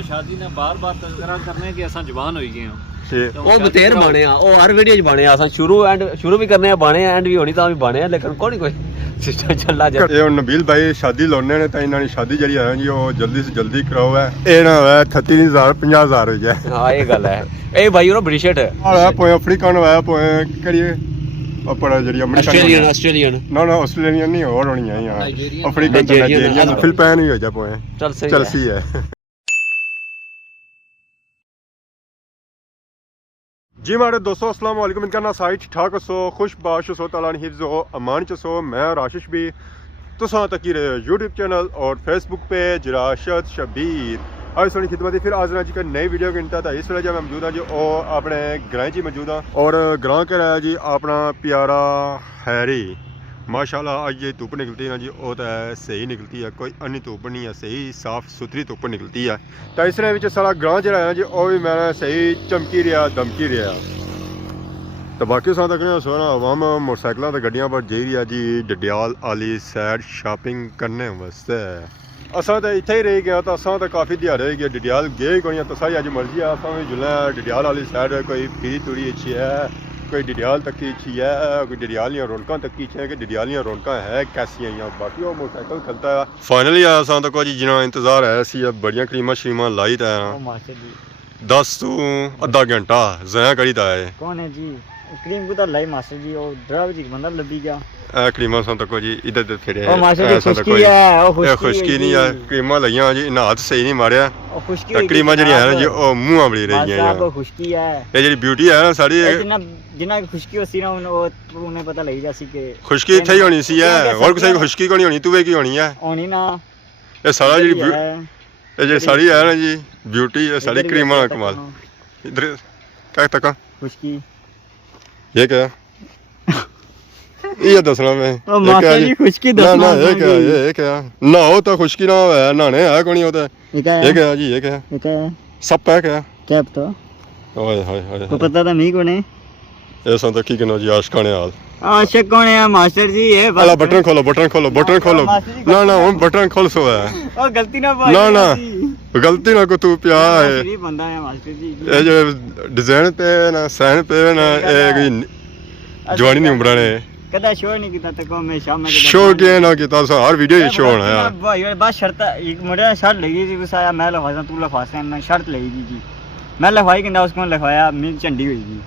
ना शादी ने बार-बार तज़किरा करने कि असा जवान हो गए हो ਉਹ ਬਤੇਰ ਬਾਣੇ ਆ ਉਹ ਹਰ ਵੀਡੀਓ 'ਚ ਬਾਣੇ ਆ ਅਸਾਂ ਸ਼ੁਰੂ ਵੀ ਕਰਨੇ ਆ ਬਾਣੇ ਐਂਡ ਵੀ ਹੋਣੀ ਤਾਂ ਵੀ ਬਾਣੇ ਆ ਲੇਕਿਨ ਕੋਈ ਨਹੀਂ ਕੋਈ ਸਿਸਟਮ ਚੱਲਦਾ ਜਾ ਇਹ ਹੁਣ ਨਬੀਲ ਭਾਈ ਸ਼ਾਦੀ ਲਾਉਣੇ ਨੇ ਤਾਂ ਇਹਨਾਂ ਦੀ ਸ਼ਾਦੀ ਜਿਹੜੀ ਆ ਜੀ ਉਹ ਜਲਦੀ ਸੇ ਜਲਦੀ ਕਰਾਓ ਹੈ ਇਹ ਨਾ ਹੋਇਆ 36000 50000 ਹੋ ਜਾਏ ਹਾਂ ਇਹ ਗੱਲ ਹੈ ਇਹ ਭਾਈ ਉਹ ਬ੍ਰਿਸ਼ਟ ਹੈ ਆ ਪੋਏ ਅਫਰੀਕਨ ਹੋਇਆ ਪੋਏ ਕਰੀਏ ਆਪਣਾ ਜਿਹੜੀ ਆਸਟ੍ਰੇਲੀਅਨ ਨਾ ਆਸਟ੍ਰੇਲੀਅਨ ਨਹੀਂ ਹੋਰ ਹੋਣੀ ਆ ਯਾਰ ਅਫਰੀਕਨ ਤੇ ਨਾਈਜੀਰੀਅਨ ਫਿਲੀਪੀਨ ਹੀ ਹੋ ਜਾ ਪੋਏ ਚੱਲ ਸਹੀ ਹੈ जी हमारे दोस्तों अस्सलाम वालेकुम इनका ना साइट ठाक सो खुश बाश सो ताला हिफ्ज़ हो अमान च सो मैं राशिद भी तो तक ही रहे यूट्यूब चैनल और फेसबुक पेज राशिद शबीर आज सोनी खिदमत फिर आज जी का नई वीडियो के इंतहा इस वेले मैं मौजूद हाँ जी और अपने ग्रां च मौजूद हाँ और ग्रां का रहा जी अपना प्यारा हैरी माशाल्लाह आज ये धुप निकलती है ना जी वो तो सही निकलती है कोई अन्नी धुप नहीं है सही साफ सुथरी धुप निकलती है तो इस सारा ग्रां जो है जी वो भी मैं सही चमकी रहा दमकी रहा तो बाकी साथ तक सोना अवाम मोटरसाइकिलों तो गड्डियों पर जा रही है जी डडियाल आली साइड शॉपिंग करने वास्ते असा तो इतने ही रह गया तो असा तो काफ़ी दिहाड़े रह गए डडियाल गए कोई तो सारी अज मर्जी है असा भी जुल्लै डडियाल आली साइड कोई फिरी तुरी अच्छी है कोई डडियाल तक की अच्छी है कोई डडियालियाँ रौनक तक की है कि डडियालियाँ रौनक है कैसी हैं बाकी वो मोटरसाइकिल खलता है फाइनली आया सा तो जी जिन्ना इंतजार है सी बड़िया क्रीमा श्रीमा लाई था 10 तो अद्धा घंटा जया करी था कौन है जी क्रीम को तो लाई मास्टर जी और ड्राइवर जी बंदा लभी गया क्रीमा सा तक जी इधर उधर फिरे ओ मास्टर जी खुशकी है खुशकी नहीं है क्रीमा लईयां जी इन्ना हाथ सही नहीं मारिया क्रीमा जी है ना जी ओ मुंह बड़ी रही है वो खुशकी है ये जी ब्यूटी है ना सारी जिन्ना खुशकी होसी ना उन्हें पता लग जासी के खुशकी इत्थे ही होनी सी है और किसी खुशकी कोनी होनी तू की होनी है होनी ना ये सारा जी ये जी सारी है ना जी ब्यूटी ये सारी क्रीमा कमाल इधर क्या तक खुशकी ये क्या ये दसना मैं मास्टर जी खुशकी दसना ना ये क्या ना हो तो खुशकी ना है नहाने है कोनी होता ये क्या जी ये क्या सब है क्या क्या पता ओए हाय हाय को पता था मी कोने ऐसा तो की कहना जी आशिकाने हाल आशिक कौन है मास्टर जी ये अला बटन खोलो ना ना हम बटन खोल सो है ओ गलती ना ना गलती ना को तू प्या है ये बंदा है मास्टर जी ये जो डिजाइन पे ना साइन पे ना एक जवानी नहीं उम्र ने कदा शो नहीं किया तक मैं शाम में शो के ना किया सो हर वीडियो शो होना है भाई बस शर्त एक मुझे शर्ट लगी थी उस आया मैं लखवासा तू लखवासा मैं शर्त लगी जी मैं लखवाई कि उसको लखवाया मेरी झंडी हुई जी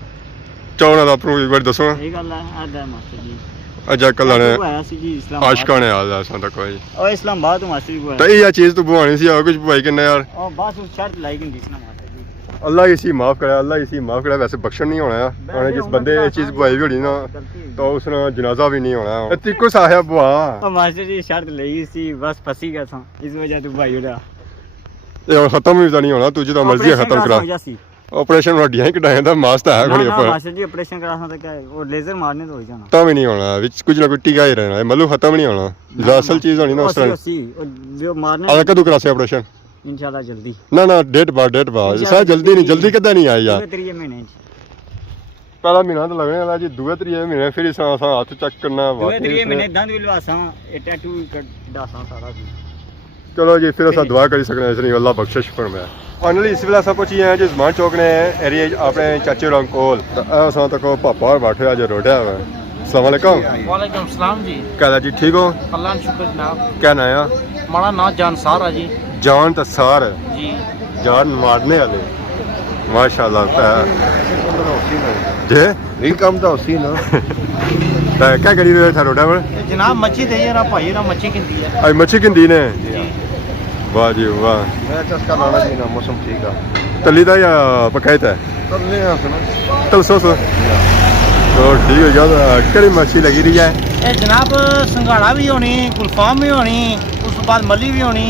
चौना दा प्रू एक बार दसो सही गल है आदा मास्टर जी अजा कल ने आया सी जी इस्लाम आशिकाने हाल ऐसा तो कोई ओ इस्लामाबाद तो मास्टर जी को तो ये चीज तो बुआनी सी और कुछ भाई के यार ओ बस उस शर्ट लाई कि दिसना मास्टर जी अल्लाह इसी माफ करे अल्लाह इसी माफ करे वैसे बख्शन नहीं होना है और जिस बंदे ये चीज बुआई भी होनी ना तो उसने जनाजा भी नहीं होना है तिको साहब बुआ ओ मास्टर जी शर्त लई सी बस फंसी गया था इस वजह से भाई उड़ा ये खत्म भी नहीं होना तुझे तो मर्जी खत्म करा ऑपरेशन हड्डियां ही कटाए दा मास ता है कोनी पर मास्टर जी ऑपरेशन कराना तो क्या है वो लेजर मारने तो हो जाना तो भी नहीं होना विच कुछ ना कुछ टीका ही रहना है मतलब खत्म नहीं होना जो असल चीज होनी ना उस तरह जो मारने अगर कदू करा से ऑपरेशन इंशाल्लाह जल्दी ना डेट बाद सर जल्दी नहीं कदा नहीं आई यार 3 महीने पहला महीना तो लगने वाला जी 2-3 महीने फिर इस हाथ चेक करना 2-3 महीने दंद विलवासा ए टैटू कटासा सारा चलो जी फिर असा दुआ करी सकने इसलिए अल्लाह बख्शिश फरमाए फाइनली इस वेले असा पहुंची हैं जिस मान चौक ने एरिया अपने चाचे होरां कोल असा तक पापा और बैठे अज रोटिया हुआ अस्सलाम वालेकुम वालेकुम सलाम जी क्या जी ठीक हो अल्लाह शुक्र जनाब क्या नाम है हमारा नाम जान सार है जी जान तो सार जी जान मारने वाले माशाल्लाह जे इनकम तो उसी ना क्या करी रहे थे रोटिया पर जनाब मच्छी दे रहा भाई ना मच्छी किंदी है आज मच्छी किंदी ने वाह जी वाह मैं चस्का लाना जी ना मौसम ठीक है तली था या पकाई था तलने आ सुना तल सो तो ठीक हो गया कड़ी मच्छी लगी रही है ये जनाब संघाड़ा भी होनी गुलफाम भी होनी उस बाद मली भी होनी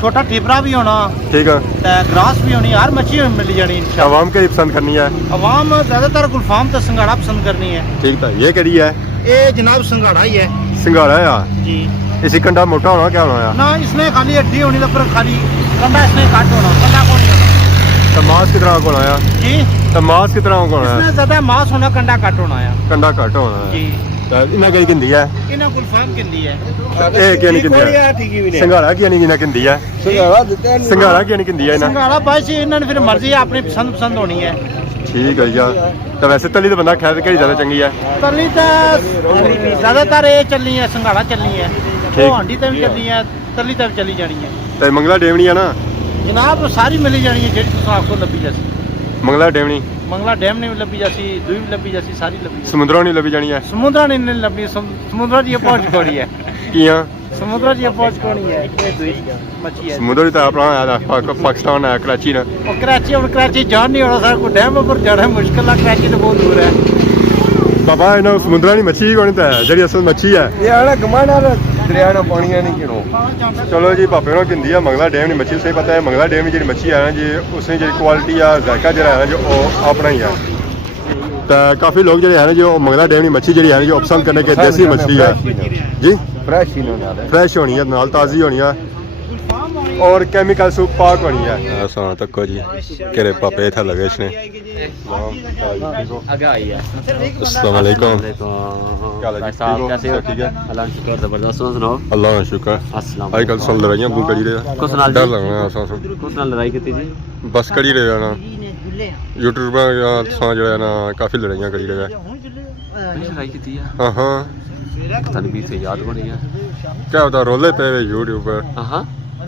छोटा टिबरा भी होना ठीक है ग्रास भी होनी हर मच्छी मिल जानी आवाम के पसंद करनी है अवाम ज्यादातर गुलफाम तो संघाड़ा पसंद करनी है ठीक था ये कड़ी है ये जनाब संघाड़ा ही है सिंगाड़ा है यार जी इसी कंडा मोटा होना क्या होना यार ना इसमें खाली हड्डी होनी तो पर खाली कंडा इसमें काट होना कंडा कौन होना तो मांस कितना को यार जी तो मांस कितना को इसमें ज्यादा मांस होना कंडा काट होना है कंडा काट होना जी ਇਹਨਾਂ ਕਿਹੜੀ ਕਿੰਦੀ ਹੈ ਇਹਨਾਂ ਕੋਲ ਫਾਰਮ ਕਿੰਦੀ ਹੈ ਇਹ ਕੀ ਨਹੀਂ ਕਿੰਦੀ ਸੰਘਾੜਾ ਕੀ ਨਹੀਂ ਜਿੰਨਾ ਕਿੰਦੀ ਹੈ ਸੰਘਾੜਾ ਕੀ ਨਹੀਂ ਕਿੰਦੀ ਹੈ ਇਹਨਾਂ ਸੰਘਾੜਾ ਬਸ ਇਹਨਾਂ ਨੇ ਫਿਰ ਮਰਜ਼ੀ ਆਪਣੀ ਪਸੰਦ ਹੋਣੀ ਹੈ ਠੀਕ ਹੈ ਯਾਰ ਤਾਂ ਵੈਸੇ ਤਲੀ ਤਾਂ ਬੰਦਾ ਖੈਰ ਕਿਹੜੀ ਜ਼ਿਆਦਾ ਚੰਗੀ ਹੈ ਤਲੀ ਤਾਂ ਜ਼ਿਆਦਾਤਰ ਇਹ ਚੱਲਣੀ ਹੈ ਸੰਘਾੜਾ ਚੱਲਣੀ ਹੈ ਉਹ ਹਾਂਡੀ ਤੇ ਵੀ ਚੱਲਣੀ ਹੈ ਤਲੀ ਤੇ ਵੀ ਚੱਲੀ ਜਾਣੀ ਹੈ ਤੇ ਮੰਗਲਾ ਡੇਵਣੀ ਆ ਨਾ ਜਨਾਬ ਸਾਰੀ ਮਿਲੀ ਜਾਣੀ ਹੈ ਜਿਹੜੀ ਤੁਸੀਂ ਆਪਕੋ ਲੱਭੀ ਜਾਸੀ ਮੰਗਲਾ ਡੇਵਣੀ ਮੰਗਲਾ ਡੈਮ ਨੇ ਵੀ ਲੱਭੀ ਜਾਸੀ ਦੂਈ ਵੀ ਲੱਭੀ ਜਾਸੀ ਸਾਰੀ ਲੱਭੀ ਸਮੁੰਦਰੋਂ ਨਹੀਂ ਲੱਭੀ ਜਾਣੀ ਹੈ ਸਮੁੰਦਰਾਂ ਨੇ ਨਹੀਂ ਲੱਭੀ ਸਮੁੰਦਰਾਂ ਦੀ ਪਹੁੰਚ ਕੋਣੀ ਹੈ ਕੀਆਂ ਸਮੁੰਦਰਾਂ ਦੀ ਪਹੁੰਚ ਕੋਣੀ ਹੈ ਇਹ ਦੂਈ ਮੱਛੀ ਹੈ ਸਮੁੰਦਰ ਤਾਂ ਆਪਣਾ ਆਇਆ ਪਾਕਿਸਤਾਨ ਹੈ ਕਰਾਚੀ ਨਾਲ ਉਹ ਕਰਾਚੀ ਹੁਣ ਕਰਾਚੀ ਜਾਣ ਨਹੀਂ ਹੋਣਾ ਸਾਰਾ ਕੋਈ ਡੈਮ ਉੱਪਰ ਜਾਣਾ ਮੁਸ਼ਕਿਲ ਹੈ ਕਰਾਚੀ ਤੋਂ ਬਹੁਤ ਦੂਰ ਹੈ ਬਾਬਾ ਇਹਨਾਂ ਸਮੁੰਦਰਾਂ ਦੀ ਮੱਛੀ ਕੋਣੀ ਤਾਂ ਹੈ ਜਿਹੜੀ ਅਸਲ ਮੱਛੀ ਹੈ ਇਹ ਆਣਾ ਕਮਾਣਾ ਦਰਿਆ ਨਾਲ ਪਾਣੀਆਂ ਨਹੀਂ ਕਿਣੋ ਚਲੋ ਜੀ ਭਾਪੇ ਨੂੰ ਕਿੰਦੀ ਆ ਮੰਗਲਾ ਡੈਮ ਦੀ ਮੱਛੀ ਸਹੀ ਪਤਾ ਹੈ ਮੰਗਲਾ ਡੈਮ ਦੀ ਜਿਹੜੀ ਮੱਛੀ ਹੈ ਨਾ ਜੀ ਉਸਨੇ ਜਿਹੜੀ ਕੁਆਲਿਟੀ ਆ ਜ਼ਾਇਕਾ ਜਿਹੜਾ ਹੈ ਜੋ ਉਹ ਆਪਣਾ ਹੀ ਹੈ ਤਾਂ ਕਾਫੀ ਲੋਕ ਜਿਹੜੇ ਹਨ ਜੋ ਮੰਗਲਾ ਡੈਮ ਦੀ ਮੱਛੀ ਜਿਹੜੀ ਹੈ ਜੋ ਪਸੰਦ ਕਰਨੇ ਕਿ ਦੇਸੀ ਮੱਛੀ ਹੈ ਜੀ ਫਰੈਸ਼ ਹੀ ਨਾਲ ਫਰੈਸ਼ ਹੋਣੀ ਹੈ ਨਾਲ ਤਾਜ਼ੀ ਹੋਣੀ ਹੈ और केमिकल से पाक होनी है ऐसा तक जी केरे पापे था लगे इसने अस्सलाम वालेकुम ठीक है अल्लाह का शुक्र आजकल सुन लड़ाइयां बू करी रहे डर लगना है कुछ नाल लड़ाई की जी बस करी रहे ना यूट्यूबर जो है ना काफी लड़ाइयां करी रहे लड़ाई की है हाँ हाँ तन भी से याद बनी है क्या होता रोले पे यूट्यूब पर हाँ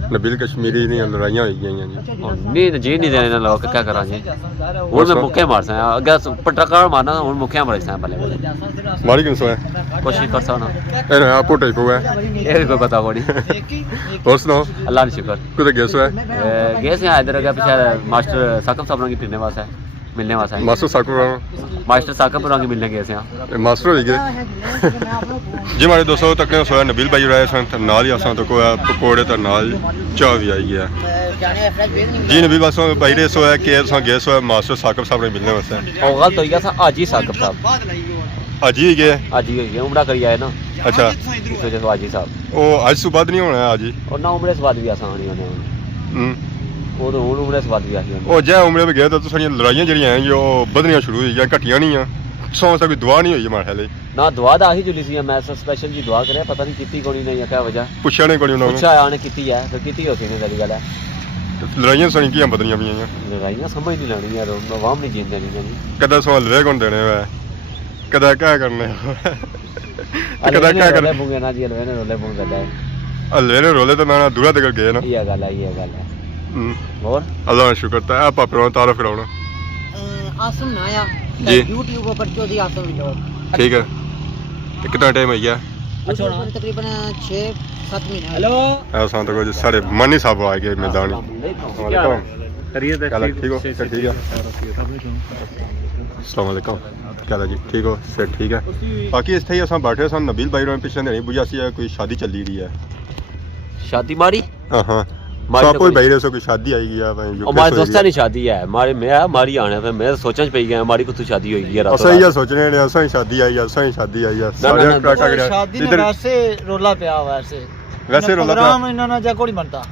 नबील कश्मीरी दी लड़ाइयां हो गई जी नहीं जी नहीं देने लोग क्या करा जी और मैं मुक्के मार सा अगर पटकार मारना और मुक्के मार सा पहले मारी किन सो है कोशिश कर सा ना ए आपको टाइप हुआ है ये कोई पता कोनी और सुनाओ अल्लाह का शुक्र कुछ गैस है गए से इधर का पीछे मास्टर साकब साहब की फिरने वास्ते मिलने वास्ते मास्टर साकब की मिलने गए से मास्टर हो गए जी हमारे दोस्तों तक सोया नबील भाई रहे सन नाल ही असां तो कोई पकोड़े तो नाल चाह भी आई है जी नबील बस भाई रे सोया कि असां गए सोया मास्टर साकब साहब ने मिलने वास्ते और गलत हो गया था आज ही साकब साहब आज ही गए आज ही गए उमरा करी आए ना अच्छा इस वजह से आज ही साहब ओ आज सुबह नहीं होना है आज ही और ना उमरे से बाद भी आसान नहीं होने ਉਹ ਤਾਂ ਹੁਣ ਉਮਰੇ ਸਵਾਦ ਵੀ ਆ ਗਈ ਉਹ ਜੇ ਉਮਰੇ ਵਿੱਚ ਗਿਆ ਤਾਂ ਸਾਡੀਆਂ ਲੜਾਈਆਂ ਜਿਹੜੀਆਂ ਹੈ ਜੋ ਵਧਣੀਆਂ ਸ਼ੁਰੂ ਹੋਈ ਜਾਂ ਘਟੀਆਂ ਨਹੀਂ ਆ ਸੌਂ ਸਾ ਕੋਈ ਦੁਆ ਨਹੀਂ ਹੋਈ ਮਾਰ ਹਲੇ ਨਾ ਦੁਆ ਦਾ ਆਹੀ ਜੁਲੀ ਸੀ ਮੈਂ ਸਪੈਸ਼ਲ ਜੀ ਦੁਆ ਕਰਿਆ ਪਤਾ ਨਹੀਂ ਕੀਤੀ ਕੋਣੀ ਨਹੀਂ ਆ ਕਿਆ ਵਜ੍ਹਾ ਪੁੱਛਿਆ ਨਹੀਂ ਕੋਈ ਉਹਨਾਂ ਨੂੰ ਪੁੱਛਿਆ ਆਣੇ ਕੀਤੀ ਹੈ ਫਿਰ ਕੀਤੀ ਹੋ ਸੀ ਨੇ ਗਲੀ ਗੱਲ ਹੈ ਲੜਾਈਆਂ ਸਾਡੀਆਂ ਕੀਆਂ ਵਧਣੀਆਂ ਪਈਆਂ ਲੜਾਈਆਂ ਸਮਝ ਨਹੀਂ ਲੈਣੀ ਯਾਰ ਆਵਾਮ ਨਹੀਂ ਜੀਂਦੇ ਨਹੀਂ ਕਦਾ ਸਵਾਲ ਵੇ ਕੋਣ ਦੇਣੇ ਵਾ ਕਦਾ ਕਿਆ ਕਰਨੇ ਕਦਾ ਕਿਆ ਕਰਨੇ ਬੁਗੇ ਨਾ ਜੀ ਰੋਲੇ ਰੋਲੇ ਬੁਗ ਗਦਾ ਹਲੇ ਨੇ ਰੋਲੇ ਤਾਂ ਨਾ ਦੂਰਾ ਤੱਕ ਗਏ ਨਾ ਇਹ ਗੱਲ ਹੈ और अल्लाह का शुक्र था आप अपना तारुफ कराओ ना आसम ना आया जी YouTube पर चौधरी आसम व्लॉग ठीक है कितना टाइम है गया अच्छा तकरीबन 6-7 महीने हेलो ऐसा तो कुछ सारे मनी साहब आ गए मैदान करिए ठीक हो ठीक है अस्सलाम वालेकुम क्या जी ठीक हो सेट ठीक है बाकी इस असां बैठे सन नबील भाई ने पीछे नहीं बुझा सी कोई शादी चली रही है शादी मारी हां हां कोई भाई रे सो कोई शादी आई गया हमारे दोस्तां की शादी है हमारे मैं हमारी आने पे मैं सोचने पे गया हमारी को तो शादी होई है रात सही है सोचने ने असा ही शादी आई है असा ही शादी आई है सारे ट्रक आ गया शादी ने वैसे रोला पे आ वैसे रोला प्रोग्राम इन्होंने जा कोई बनता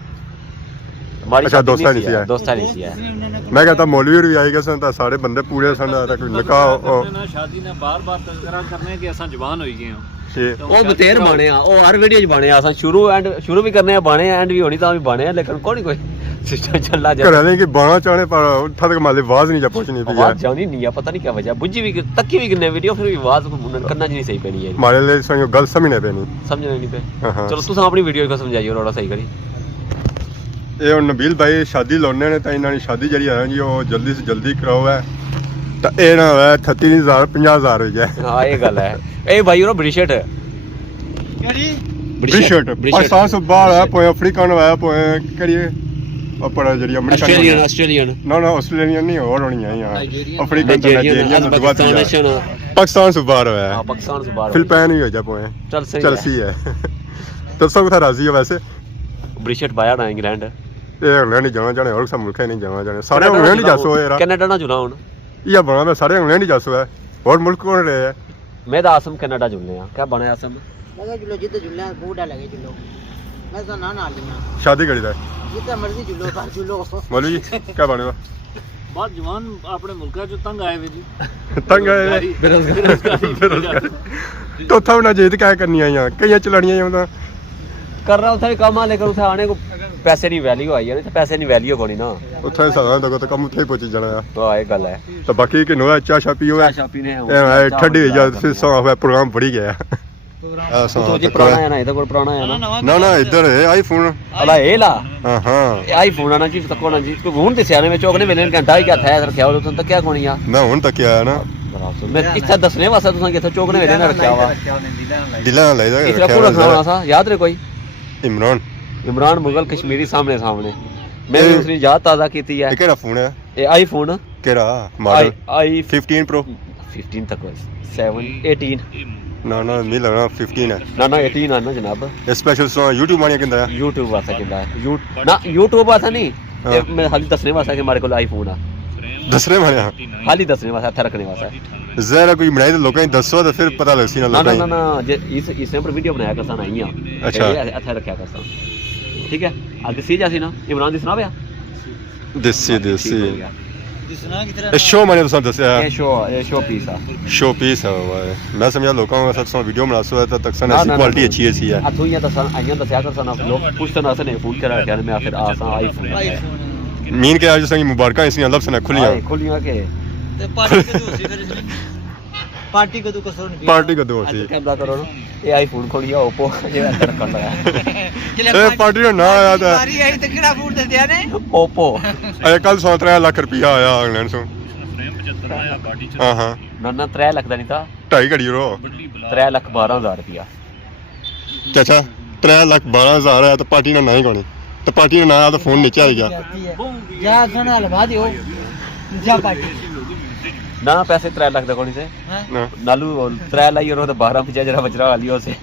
हमारी अच्छा दोस्तां नहीं सी है दोस्तां नहीं सी है मैं कहता मौलवी भी आई गए सन सारे बंदे पूरे सन तक निकाह शादी ने बार-बार तज़किरा करने कि असा जवान होई गए ਉਹ ਬਤੇਰ ਬਾਣੇ ਆ ਉਹ ਹਰ ਵੀਡੀਓ 'ਚ ਬਾਣੇ ਆ ਅਸਾਂ ਸ਼ੁਰੂ ਵੀ ਕਰਨੇ ਆ ਬਾਣੇ ਐਂਡ ਵੀ ਹੋਣੀ ਤਾਂ ਵੀ ਬਾਣੇ ਆ ਲੇਕਿਨ ਕੋਈ ਸਿਸਟਮ ਚੱਲਦਾ ਜਾ ਘਰਾਂ ਨੇ ਕਿ ਬਾਣਾ ਚਾਣੇ ਪਰ ਉੱਠਾ ਤੱਕ ਮਾਲੇ ਆਵਾਜ਼ ਨਹੀਂ ਜਾ ਪਹੁੰਚਣੀ ਪਈ ਆਵਾਜ਼ ਜਾਣੀ ਨਹੀਂ ਆ ਪਤਾ ਨਹੀਂ ਕਿਆ ਵਜ੍ਹਾ ਬੁੱਝੀ ਵੀ ਤੱਕੀ ਵੀ ਕਿੰਨੇ ਵੀਡੀਓ ਫਿਰ ਵੀ ਆਵਾਜ਼ ਕਰਨਾ ਨਹੀਂ ਸਹੀ ਪੈਣੀ ਹੈ ਮਾਰੇ ਲਈ ਸਾਨੂੰ ਗੱਲ ਸਮਝਣੇ ਪੈਣੀ ਸਮਝਣੇ ਨਹੀਂ ਪਏ ਚਲੋ ਤੁਸੀਂ ਆਪਣੀ ਵੀਡੀਓ ਕੋ ਸਮਝਾਈਓ ਥੋੜਾ ਸਹੀ ਕਰੀ ਇਹ ਹੁਣ ਨਬੀਲ ਭਾਈ ਸ਼ਾਦੀ ਲਾਉਣੇ ਨੇ ਤਾਂ ਇਹਨਾਂ ਦੀ ਸ਼ਾਦੀ ਜਿਹੜੀ ਹੈ ਜੀ ਉਹ ਜਲਦੀ ਸੇ ਜਲਦੀ ਕਰਾਓ ਹੈ ਤਾਂ ਇਹ ਨਾ ਹੋਇਆ 36000 50000 ਹੋ ਜਾਏ ਹਾਂ ਇਹ ਗੱਲ ਹੈ ਇਹ ਭਾਈ ਉਹ ਬ੍ਰਿਸ਼ਟ ਹੈ ਬ੍ਰਿਸ਼ਟ ਪਾਕਿਸਤਾਨ ਤੋਂ ਬਾਹਰ ਹੈ ਪੋਏ ਅਫਰੀਕਾ ਨੂੰ ਆਇਆ ਪੋਏ ਕਰੀਏ ਆਪਣਾ ਜਿਹੜੀ ਅਮਰੀਕਨ ਆਸਟ੍ਰੇਲੀਅਨ ਨਾ ਆਸਟ੍ਰੇਲੀਅਨ ਨਹੀਂ ਹੋਰ ਹੋਣੀ ਹੈ ਯਾਰ ਅਫਰੀਕਨ ਤੋਂ ਨਾਈਜੀਰੀਅਨ ਤੋਂ ਬਾਅਦ ਪਾਕਿस्तान से बाहर हुआ है पाकिस्तान से बाहर फिलिपाइन ही हो जा पोए चलसी है तो सब था राजी है वैसे ब्रिशट बाहर ना इंग्लैंड ये इंग्लैंड नहीं जाना जाने और सब मुल्क नहीं जाना जाने सारे इंग्लैंड ही जासो है यार कनाडा ना जुड़ा हुन ये बना मैं सारे इंग्लैंड ही जासो है और मुल्क कौन रहे है मैं तो आसम कनाडा जुड़ने हैं क्या बने आसम लगे जुलो जिते जुलना बूढ़ा लगे जुलो मैं तो ना लिया शादी करी था जितना मर्जी जुलो पर जुलो मौलवी जी क्या बनेगा ਬਾਅਦ ਜਵਾਨ ਆਪਣੇ ਮੁਲਕਾਂ ਚੋਂ ਤੰਗ ਆਏ ਵੇ ਜੀ ਤੰਗ ਆਏ ਬੇਰੁਜ਼ਗਾਰੀ ਤੋਥਾ ਬਣਾ ਜੇ ਤੇ ਕਿਆ ਕਰਨੀਆਂ ਆਈਆਂ ਕਈਆਂ ਚਲਾਣੀਆਂ ਆਉਂਦਾ करना उसे भी काम है लेकिन उसे आने को पैसे नहीं वैल्यू आई है ना पैसे नहीं वैल्यू कोनी ना ਉੱਥੇ ਸਾਰਾ ਤੱਕ ਤਾਂ ਕੰਮ ਉੱਥੇ ਹੀ ਪਹੁੰਚ ਜਾਣਾ ਆ तो ये गल है ਤਾਂ ਬਾਕੀ ਕਿ ਨੋਆ ਚਾਹ ਛਾਪੀ ਹੋਇਆ शॉपिंग है ਇਹ ਠੱਡੀ ਹੋਈ ਜਦ ਫਿਰ ਸੌ ਹੋਇਆ ਪ੍ਰੋਗਰਾਮ ਬੜੀ ਗਿਆ तो जी पुराना है ना इधर कोई पुराना है ना ਨਾ ਨਾ ਇੱਧਰ ਹੈ ਆਈਫੋਨ अला ए ला ਹਾਂ ਹਾਂ आईफोन आना जी तक होना जी कोई घूम ते सियाने में चौकने वेले घंटा ही क्या था रखया हो तो क्या कोनी आ ਮੈਂ ਹੁਣ ਤੱਕ ਆਇਆ ਨਾ मैं इतना दसने वास्ते तुसा कि चौकने वेले ना रखया हुआ ਦਿਲਾਂ ਨਾਲ ਲੈਦਾ इतना पूरा खाना था याद रे कोई ਇਮਰਾਨ इमरान मुगल कश्मीरी सामने सामने मैं भी उसने याद ताज़ा की थी ਇਹ ਕਿਹੜਾ ਫੋਨ ਹੈ ये आईफोन ਕਿਹੜਾ ਮਾਡਲ आई 15 Pro 15 तक 7 18 ਨਾ ਨਾ ਨਹੀਂ ਲੱਗਣਾ 15 ਹੈ ना ना 18 आना जनाब ਇਹ ਸਪੈਸ਼ਲ ਸੋ YouTube ਮਾਣਿਆ ਕਿੰਦਾ ਹੈ YouTube वास्ते किंदा है ना YouTube वास्ते नहीं ये मैं खाली दसने वास्ते कि हमारे को आईफोन आ ਦਸਰੇ ਮਾਣਿਆ खाली दसने वास्ते हथ रखने वास्ते ਜ਼ਰਾ ਕੋਈ ਬਣਾਈ ਤਾਂ ਲੋਕਾਂ ਨੂੰ ਦੱਸੋ ਤਾਂ ਫਿਰ ਪਤਾ ਲੱਗ ਸੀ ਨਾ ना ਲੋਕਾਂ ना ਨੂੰ ना जे इसने पर वीडियो बनाया करसा नहीं है अच्छा। हथ रखया करसा ठीक है आगे सी जासी ना इमरान दी सुना भैया ਦੇਸੀ ਦੇਸੀ ਦਿਸਣਾ ਕਿਤਰਾ ਇਹ ਸ਼ੋ ਮਾਣੇ ਤੁਸੀਂ ਦੱਸਿਆ ये शो पीस आ ਸ਼ੋ ਪੀਸ ਹੈ ਵਾਏ ਮੈਂ ਸਮਝਿਆ ਲੋਕਾਂ ਨੂੰ ਸੱਚ ਸੋ ਵੀਡੀਓ ਬਣਾ ਸੋ ਤਾਂ ਤੱਕ ਸਨ ਐਸੀ ਕੁਆਲਿਟੀ ਅੱਛੀ ਅੱਛੀ ਹੈ आ तू ये दसन आइयां दसया करसा ना लोग पूछते ना सने फूल करा क्या मैं आखिर आसा आईफोन ਆਈਫੋਨ ਮੀਨ ਕੇ ਅੱਜ ਸੰਗੀ ਮੁਬਾਰਕਾਂ ਇਸਨੀਆਂ ਲੱਭ ਸਨ ਖੁੱਲੀਆਂ खुलियां के ਤੇ ਪਾਰਟੀ ਕਦੋਂ ਸੀ ਫਿਰ ਪਾਰਟੀ ਕਦੋਂ ਕਸਰ ਨਹੀਂ ਪਾਰਟੀ ਕਦੋਂ आज ਸੀ कैमरा करो ना ये आईफोन खोलिया ओप्पो ये अंदर कर लगा ਇਹ ਪਾਰਟੀ ਦਾ ਨਾਂ ਆਇਆ ਤਾਂ ਸਾਰੀ ਆਈ ਤੇ ਕਿਹੜਾ ਫੂਡ ਦੇ ਦਿਆ ਨੇ ओप्पो ਅਜੇ ਕੱਲ 113 ਲੱਖ ਰੁਪਇਆ ਆਇਆ ਇੰਗਲੈਂਡ ਤੋਂ ਹਾਂ ਹਾਂ ना ना 3 लाख दा नहीं था 2.5 ਘੜੀ ਰੋ 3 लाख 12,000 रुपया ਚਾਚਾ 3 ਲੱਖ 12,000 ਆਇਆ ਤਾਂ ਪਾਰਟੀ ਨਾਲ ਨਹੀਂ ਕੋਣੀ ਤਾਂ ਪਾਰਟੀ ਨਾਲ ਨਾ ਆਇਆ ਤਾਂ ਫੋਨ ਨੀਚੇ ਆ ਗਿਆ ਜਾ ਸੁਣਾ ਲਵਾ ਦਿਓ ਜਾ ਪਾਰਟੀ ना पैसे 3 लाख दा कोनी से ਨਾ नालू 3 लाई और 12 पिछा जरा बजरा वाली हो से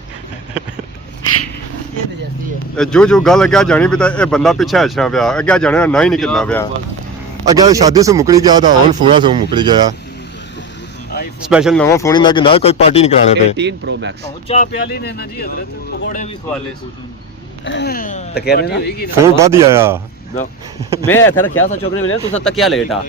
ਇਹ ਤੇ ਜੈਸੀ ਹੈ ਇਹ ਜੋ ਜੋ ਗੱਲ ਅੱਗੇ ਜਾਣੀ ਵੀ ਤਾਂ ਇਹ ਬੰਦਾ ਪਿੱਛੇ ਹੱਸਣਾ ਪਿਆ ਅੱਗੇ ਜਾਣੇ ਨਾ ਹੀ ਨਹੀਂ ਕਿੰਨਾ ਪਿਆ ਅੱਗੇ ਸ਼ਾਦੀ ਸੇ ਮੁਕਰੀ ਗਿਆ ਤਾਂ ਹੁਣ ਫੋਨਾਂ ਸੇ ਮੁਕਰੀ ਗਿਆ ਸਪੈਸ਼ਲ ਨਵਾਂ ਫੋਨ ਹੀ ਨਾ ਕਿ ਨਾ ਕੋਈ ਪਾਰਟੀ ਨਹੀਂ ਕਰਾਣੇ ਪਏ 18 Pro Max ਚਾਹ ਪਿਆਲੀ ਨੇ ਨਾ ਜੀ ਹਜ਼ਰਤ ਪਕੌੜੇ ਵੀ ਖਵਾਲੇ तो कह रहे ना ਫੋਨ ਵੱਧ ਹੀ ਆਇਆ मैं इधर क्या सा चौकने मिले तू तक क्या लेट आ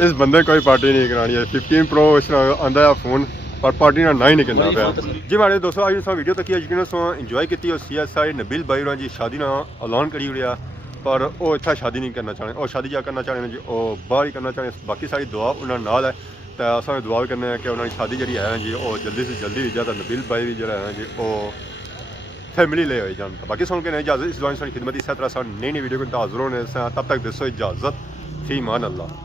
ਇਸ ਬੰਦੇ ਕੋਈ ਪਾਰਟੀ ਨਹੀਂ ਕਰਾਣੀ ਹੈ 15 Pro ਇਸ ਨਾਲ ਆਂਦਾ ਆ ਫੋਨ ਪਰ ਪਾਰਟੀ ਨਾਲ ਨਾ ਹੀ ਨਿਕਲਣਾ ਪਿਆ ਜੀ ਮਾਰੇ ਦੋਸਤੋ ਅੱਜ ਸਾ ਵੀਡੀਓ ਤੱਕ ਯਕੀਨਨ ਸੋ ਇੰਜੋਏ ਕੀਤੀ ਔਰ CSI ਨਬੀਲ ਭਾਈ ਹੋਰਾਂ ਜੀ ਸ਼ਾਦੀ ਨਾਲ ਐਲਾਨ ਕਰੀ ਉੜਿਆ ਪਰ ਉਹ ਇੱਥੇ ਸ਼ਾਦੀ ਨਹੀਂ ਕਰਨਾ ਚਾਹੁੰਦੇ ਉਹ ਸ਼ਾਦੀ ਜਾ ਕਰਨਾ ਚਾਹੁੰਦੇ ਨੇ ਜੀ ਉਹ ਬਾਹਰ ਹੀ ਕਰਨਾ ਚਾਹੁੰਦੇ ਬਾਕੀ ਸਾਰੀ ਦੁਆ ਉਹਨਾਂ ਨਾਲ ਹੈ ਤਾਂ ਅਸਾਂ ਦੁਆ ਵੀ ਕਰਨੇ ਆ ਕਿ ਉਹਨਾਂ ਦੀ ਸ਼ਾਦੀ ਜਿਹੜੀ ਹੈ ਜੀ ਉਹ ਜਲਦੀ ਸੇ ਜਲਦੀ ਜਾਂ ਤਾਂ ਨਬੀਲ ਭਾਈ ਵੀ ਜਿਹੜਾ ਹੈ ਜੀ ਉਹ फैमिली ले हुए जान बाकी सुन के नहीं इजाज़त इस दौरान सारी खिदमत इस तरह नई नई वीडियो को हाजिर होने से तब तक दसो इजाज़त फी मान अल्लाह।